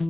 Thank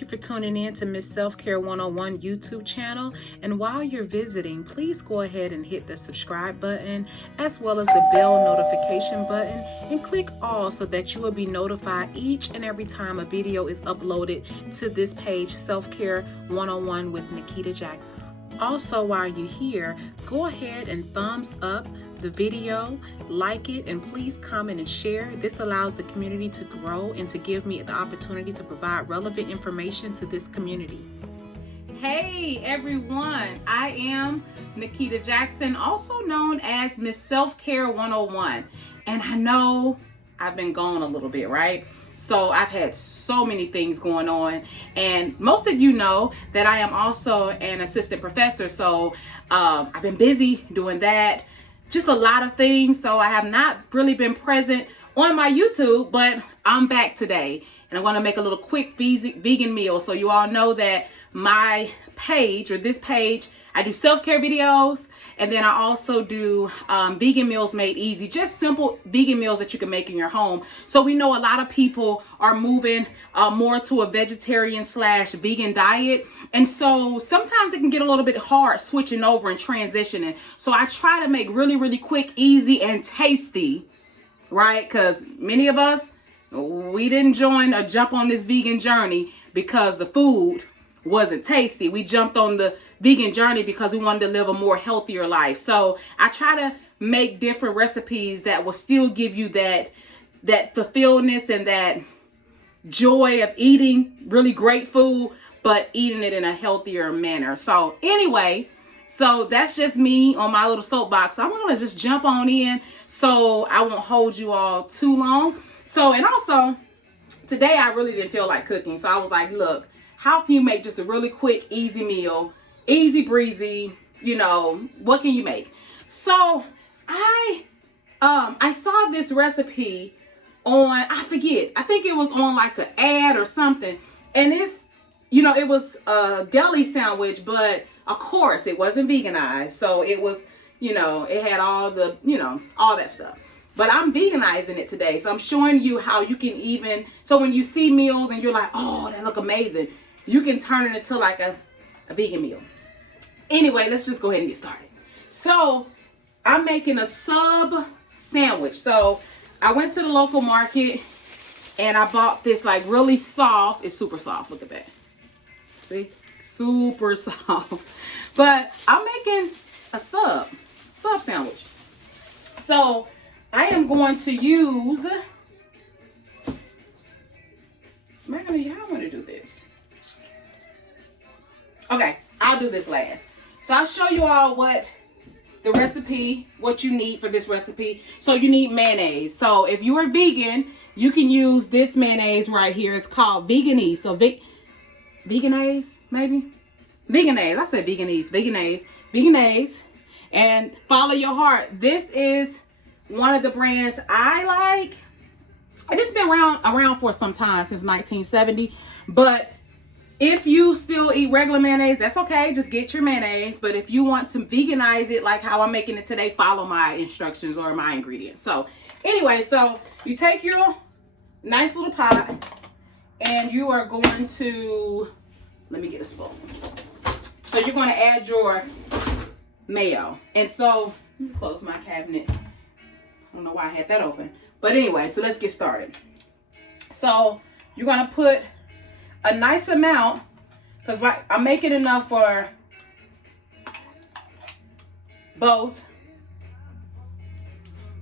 you for tuning in to Miss Self-Care 101 YouTube channel. And while you're visiting, please go ahead and hit the subscribe button as well as the bell notification button and click all so that you will be notified each and every time a video is uploaded to this page, Self-Care 101 with Nikkita Jackson. Also, while you're here, go ahead and thumbs up the video, like it, and please comment and share. This allows the community to grow and to give me the opportunity to provide relevant information to this community. Hey everyone, I am Nikkita Jackson, also known as Miss Self-Care 101. And I know I've been gone a little bit, right? So I've had so many things going on, and most of you know that I am also an assistant professor. So I've been busy doing that, just a lot of things. So I have not really been present on my YouTube, but I'm back today, and I'm going to make a little quick vegan meal. So you all know that my page, or this page, I do self-care videos, and then I also do vegan meals made easy, just simple vegan meals that you can make in your home. So we know a lot of people are moving more to a vegetarian / vegan diet. And so sometimes it can get a little bit hard switching over and transitioning. So I try to make really, really quick, easy, and tasty, right? Because many of us, we didn't jump on this vegan journey because the food wasn't tasty. We jumped on the vegan journey because we wanted to live a more healthier life. So I try to make different recipes that will still give you that fulfillment and that joy of eating really great food, but eating it in a healthier manner. So anyway, so that's just me on my little soapbox. So I'm gonna just jump on in so I won't hold you all too long. So, and also today I really didn't feel like cooking. So I was like, look, how can you make just a really quick, easy meal? Easy breezy, you know, what can you make? So I saw this recipe on, I forget, I think it was on like an ad or something. And it's, you know, it was a deli sandwich, but of course it wasn't veganized. So it was, you know, it had all the, you know, all that stuff. But I'm veganizing it today. So I'm showing you how you can even, so when you see meals and you're like, oh, that look amazing, you can turn it into like a vegan meal. Anyway, let's just go ahead and get started. So I'm making a sub sandwich. So I went to the local market and I bought this like really soft. It's super soft. Look at that. See? Super soft. But I'm making a sub sandwich. So I am going to use, how am I going to do this? Okay, I'll do this last. So I'll show you all what the recipe, what you need for this recipe. So you need mayonnaise. So if you are vegan, you can use this mayonnaise right here. It's called Veganese. So Veganese, maybe? Veganese. I said Veganese. Veganese. And follow your heart. This is one of the brands I like. And it's been around for some time, since 1970. But if you still eat regular mayonnaise, that's okay. Just get your mayonnaise. But if you want to veganize it like how I'm making it today, follow my instructions or my ingredients. So anyway, so you take your nice little pot and you are going to, let me get a spoon. So you're going to add your mayo. And so, let me close my cabinet. I don't know why I had that open. But anyway, so let's get started. So you're going to put a nice amount, because I'm making enough for both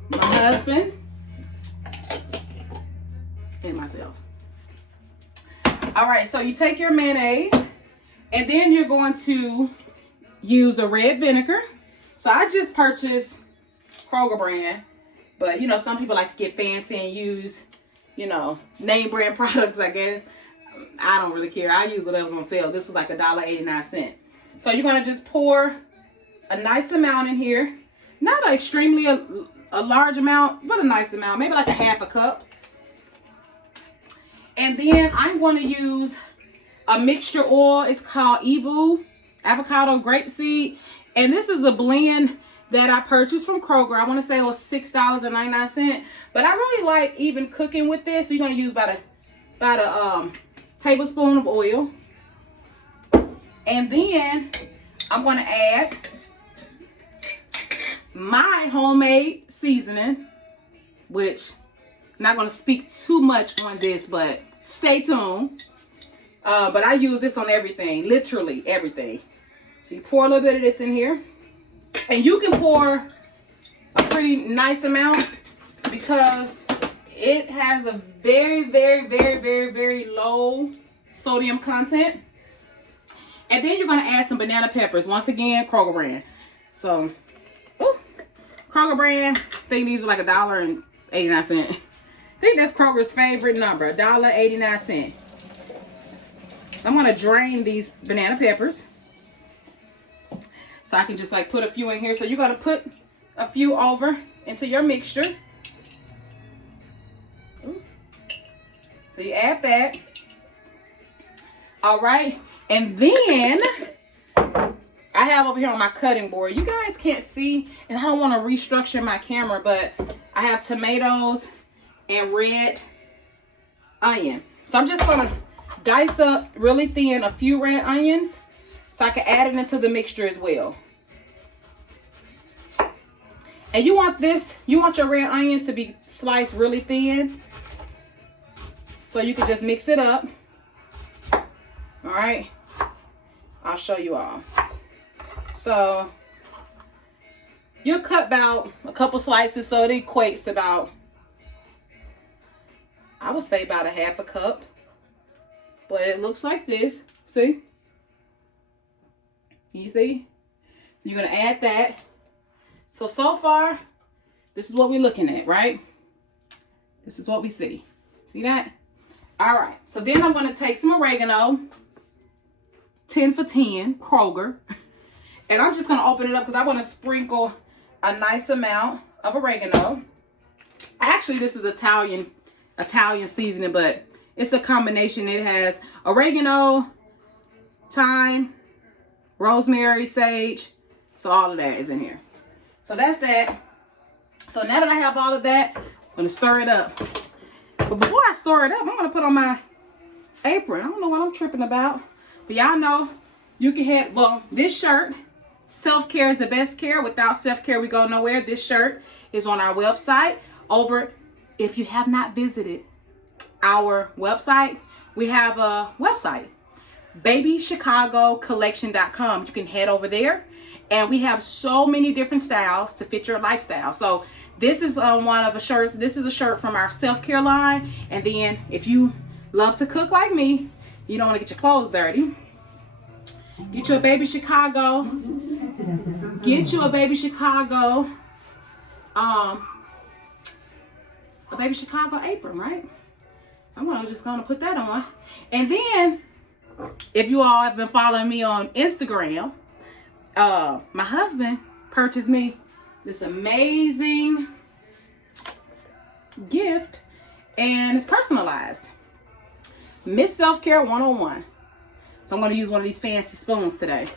my husband and myself. All right, so you take your mayonnaise and then you're going to use a red vinegar. So I just purchased Kroger brand, but you know, some people like to get fancy and use, you know, name brand products, I guess. I don't really care. I use whatever's on sale. This was like $1.89. So you're going to just pour a nice amount in here. Not an extremely a large amount, but a nice amount. Maybe like a half a cup. And then I'm going to use a mixture oil. It's called Evu avocado grapeseed. And this is a blend that I purchased from Kroger. I want to say it was $6.99. But I really like even cooking with this. So you're going to use about a tablespoon of oil. And then I'm going to add my homemade seasoning, which I'm not going to speak too much on this, but stay tuned. But I use this on everything, literally everything. So you pour a little bit of this in here. And you can pour a pretty nice amount because it has a very, very, very, very, very low sodium content. And then you're going to add some banana peppers. Once again, Kroger brand. So, Kroger brand, I think these are like $1.89. I think that's Kroger's favorite number, $1.89. I'm going to drain these banana peppers. So I can just like put a few in here. So you're going to put a few over into your mixture. So you add that. All right. And then I have over here on my cutting board. You guys can't see, and I don't want to restructure my camera, but I have tomatoes and red onion. So I'm just going to dice up really thin a few red onions so I can add it into the mixture as well. And you want your red onions to be sliced really thin so you can just mix it up. All right, I'll show you all. So you'll cut about a couple slices so it equates to about, I would say about a half a cup. But it looks like this. See? You see? So you're going to add that. So far, this is what we're looking at, right? This is what we see. See that? All right. So then I'm going to take some oregano. 10 for 10, Kroger. And I'm just going to open it up because I want to sprinkle a nice amount of oregano. Actually, this is Italian seasoning, but it's a combination. It has oregano, thyme, rosemary, sage. So all of that is in here. So that's that. So now that I have all of that, I'm going to stir it up. But before I stir it up, I'm going to put on my apron. I don't know what I'm tripping about. But y'all know you can have, well, this shirt, self-care is the best care. Without self-care, we go nowhere. This shirt is on our website. If you have not visited our website, we have a website, babychicagocollection.com. You can head over there. And we have so many different styles to fit your lifestyle. So this is one of the shirts. This is a shirt from our self-care line. And then if you love to cook like me, you don't want to get your clothes dirty, get you a Baby Chicago. Get you a Baby Chicago. A Baby Chicago apron, right? I'm just gonna put that on. And then, if you all have been following me on Instagram, my husband purchased me this amazing gift, and it's personalized. Miss Self-Care 101. So I'm going to use one of these fancy spoons today.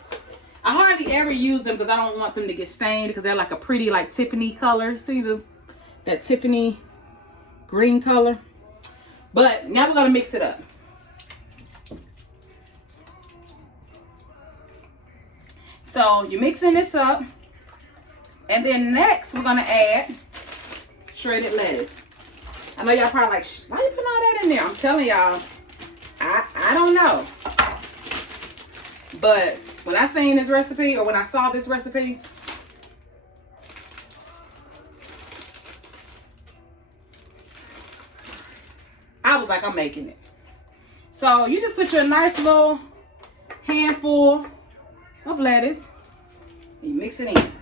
I hardly ever use them because I don't want them to get stained because they're like a pretty like Tiffany color. See that Tiffany green color? But now we're going to mix it up. So you're mixing this up. And then next we're going to add shredded lettuce. I know y'all probably like, why you putting all that in there? I'm telling y'all, I don't know. But when I seen this recipe, or when I saw this recipe, I was like, I'm making it. So you just put your nice little handful of lettuce and you mix it in.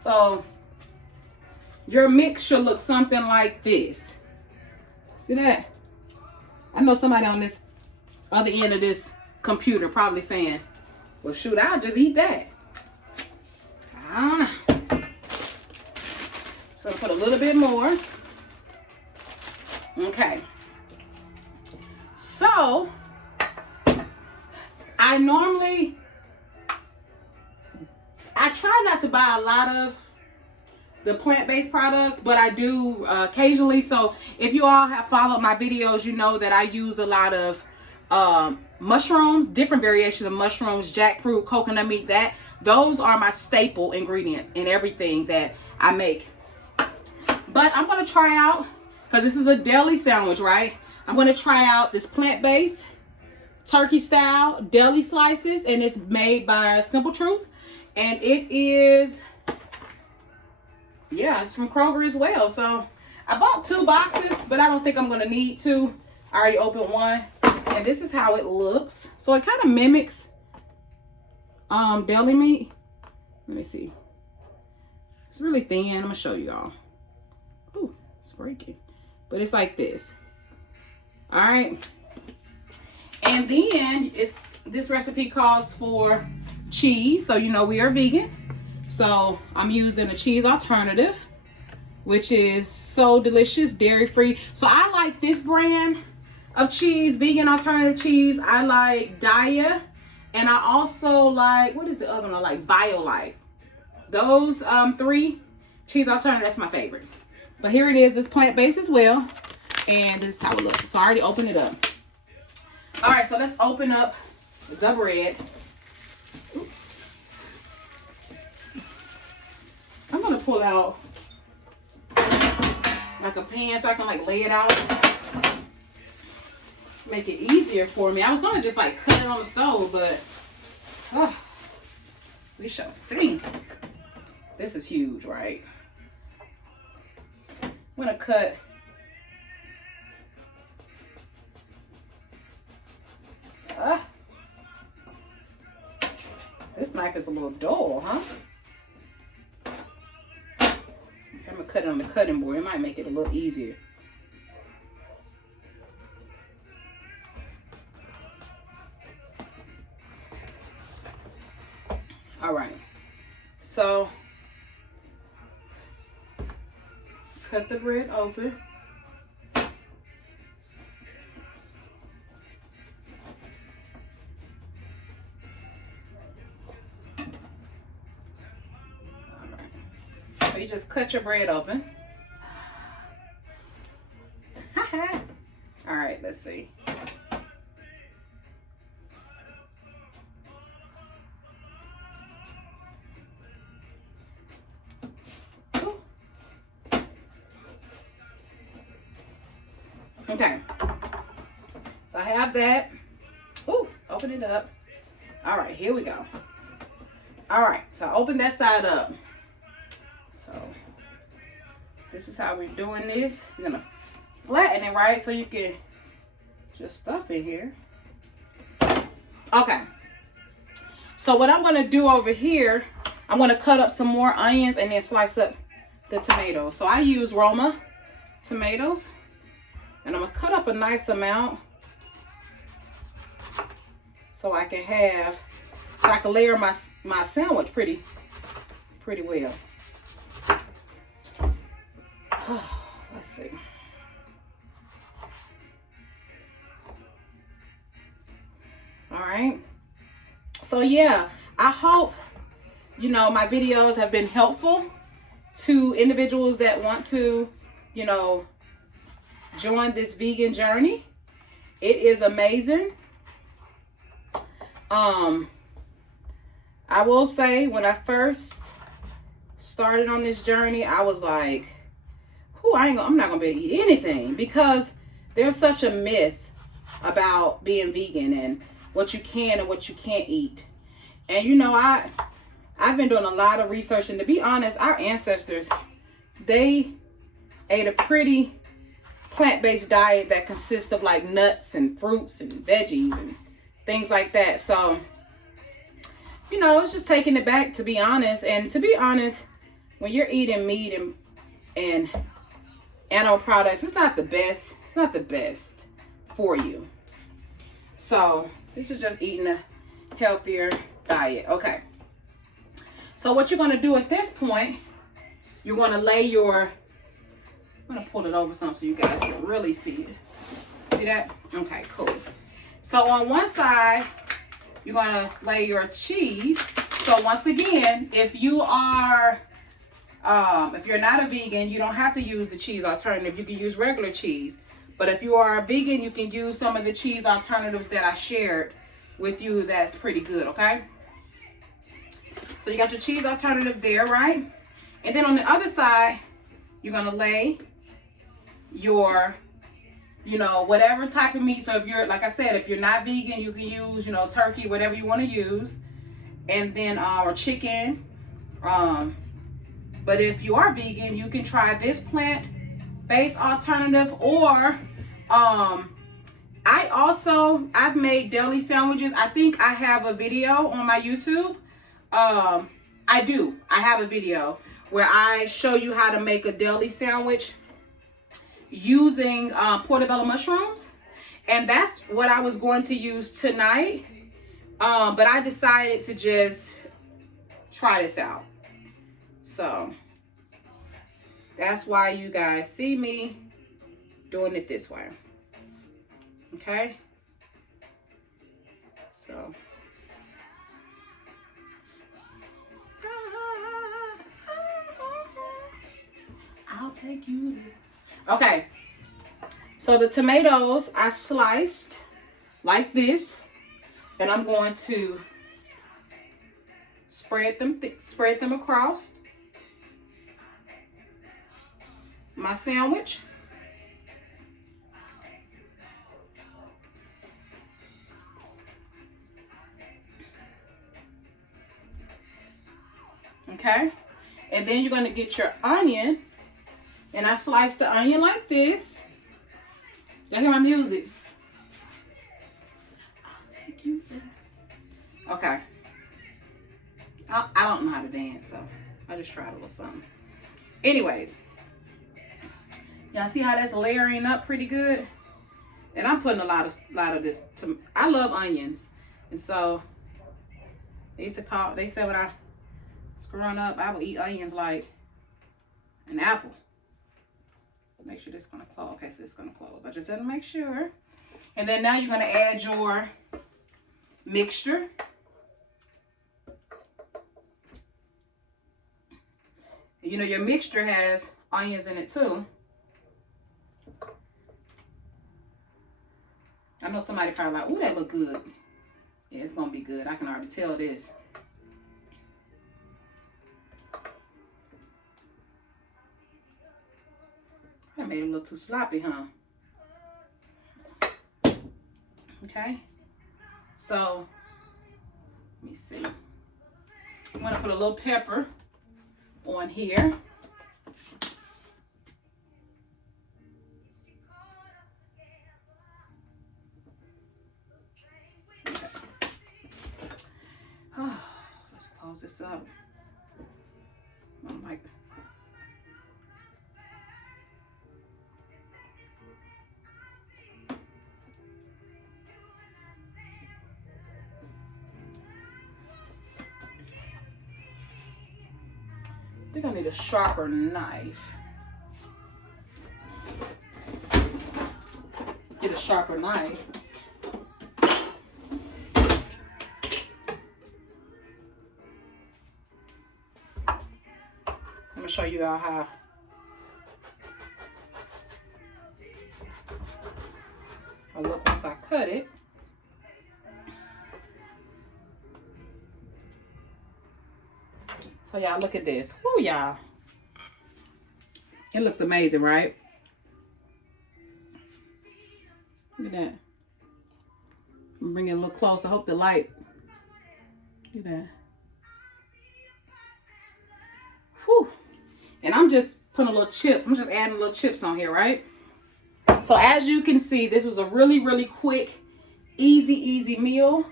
So your mix should look something like this. See that? I know somebody on this other end of this computer probably saying, well, shoot, I'll just eat that. I don't know. So put a little bit more. Okay. So I try not to buy a lot of the plant-based products, but I do occasionally. So if you all have followed my videos, you know that I use a lot of mushrooms, different variations of mushrooms, jackfruit, coconut meat. Those are my staple ingredients in everything that I make. But I'm gonna try out, because this is a deli sandwich, right? I'm gonna try out this plant-based turkey style deli slices, and it's made by Simple Truth, and it is, yeah, it's from Kroger as well. So I bought 2 boxes, but I don't think I'm gonna need 2. I already opened one, and this is how it looks. So it kind of mimics deli meat. Let me see. It's really thin. I'm gonna show y'all. Ooh, it's breaking, but it's like this. All right. And then this recipe calls for cheese. So, you know, we are vegan. So I'm using a cheese alternative, which is so delicious, dairy-free. So I like this brand of cheese, vegan alternative cheese. I like Daya. And I also like, what is the other one? I like BioLife. Those 3 cheese alternative, that's my favorite. But here it is. It's plant-based as well. And this is how it looks. So I already opened it up. All right, so let's open up the bread. Oops. I'm gonna pull out like a pan so I can like lay it out. Make it easier for me. I was gonna just like cut it on the stove, but we shall see. This is huge, right? I'm gonna cut this knife is a little dull, huh? I'm gonna cut it on the cutting board. It might make it a little easier. All right, so cut the bread open. You just cut your bread open. All right, let's see. Okay, so I have that. Ooh, open it up. All right, here we go. All right, so I opened that side up. So this is how we're doing this. We're gonna flatten it, right, so you can just stuff it here. Okay, so what I'm gonna do over here, I'm gonna cut up some more onions and then slice up the tomatoes. So I use Roma tomatoes, and I'm gonna cut up a nice amount so I can layer my sandwich pretty well. Let's see. All right. So yeah, I hope, you know, my videos have been helpful to individuals that want to, you know, join this vegan journey. It is amazing. I will say, when I first started on this journey, I was like, I'm not gonna be able to eat anything, because there's such a myth about being vegan and what you can and what you can't eat. And you know, I've been doing a lot of research, and to be honest, our ancestors, they ate a pretty plant-based diet that consists of like nuts and fruits and veggies and things like that. So, you know, it's just taking it back, to be honest. And to be honest, when you're eating meat and animal products, it's not the best for you. So this is just eating a healthier diet. Okay, so what you're going to do at this point, you're going to lay I'm going to pull it over some so you guys can really see it. See that? Okay, cool. So on one side, you're gonna lay your cheese. So once again, if you are, if you're not a vegan, you don't have to use the cheese alternative. You can use regular cheese. But if you are a vegan, you can use some of the cheese alternatives that I shared with you. That's pretty good, okay? So you got your cheese alternative there, right? And then on the other side, you're gonna lay your, you know, whatever type of meat. So if you're, like I said, if you're not vegan, you can use, you know, turkey, whatever you want to use. And then, or chicken. But if you are vegan, you can try this plant-based alternative, or I've made deli sandwiches. I think I have a video on my YouTube. I have a video where I show you how to make a deli sandwich using portobello mushrooms. And that's what I was going to use tonight. But I decided to just try this out. So that's why you guys see me doing it this way. Okay? So I'll take you there. Okay. So the tomatoes I sliced like this, and I'm going to spread them across my sandwich. Okay, and then you're going to get your onion, and I sliced the onion like this. Y'all hear my music? I'll take you there. Okay. I don't know how to dance, so I just tried a little something. Anyways, y'all see how that's layering up pretty good? And I'm putting a lot of this. I love onions, and so they said when I was growing up, I would eat onions like an apple. Make sure this is gonna close. Okay, so it's gonna close. I just had to make sure. And then now you're gonna add your mixture. You know, your mixture has onions in it too. I know somebody probably like, ooh, that look good. Yeah, it's gonna be good. I can already tell this. I made it a little too sloppy, huh? Okay. So, let me see. I'm gonna put a little pepper on here. Okay. Oh, let's close this up. I'm like, I think I need a sharper knife. Get a sharper knife. I'm gonna show you all how I look once I cut it. So y'all look at this. Woo, y'all. It looks amazing, right? Look at that. I'm bringing it a little closer. I hope the light. Look at that. Whew. And I'm just putting a little chips. I'm just adding little chips on here, right? So as you can see, this was a really, really quick, easy meal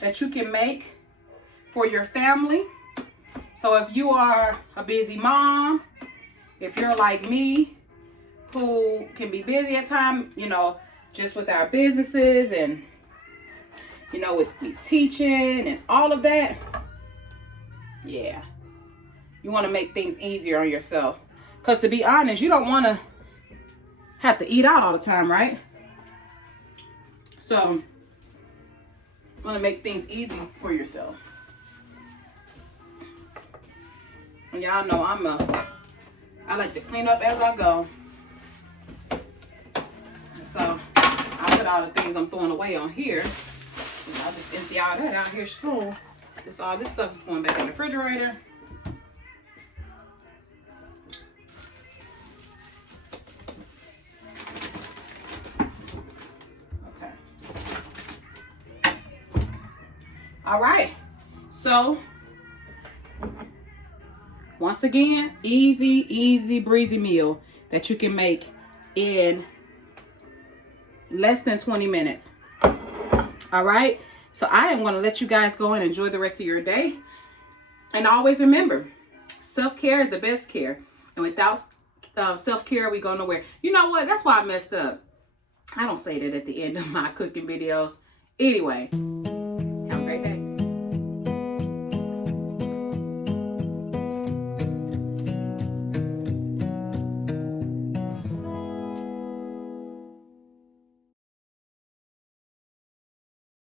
that you can make for your family. So if you are a busy mom, if you're like me, who can be busy at times, you know, just with our businesses and, you know, with me teaching and all of that, yeah, you want to make things easier on yourself. Because to be honest, you don't want to have to eat out all the time, right? So I'm gonna make things easy for yourself. And y'all know I like to clean up as I go. So I put all the things I'm throwing away on here. I'll just empty all that out here soon. All this stuff is going back in the refrigerator. Okay. All right. So once again, easy breezy meal that you can make in less than 20 minutes. All right. So I am going to let you guys go and enjoy the rest of your day. And always remember, self-care is the best care. And without self-care, we go nowhere. You know what? That's why I messed up. I don't say that at the end of my cooking videos. Anyway.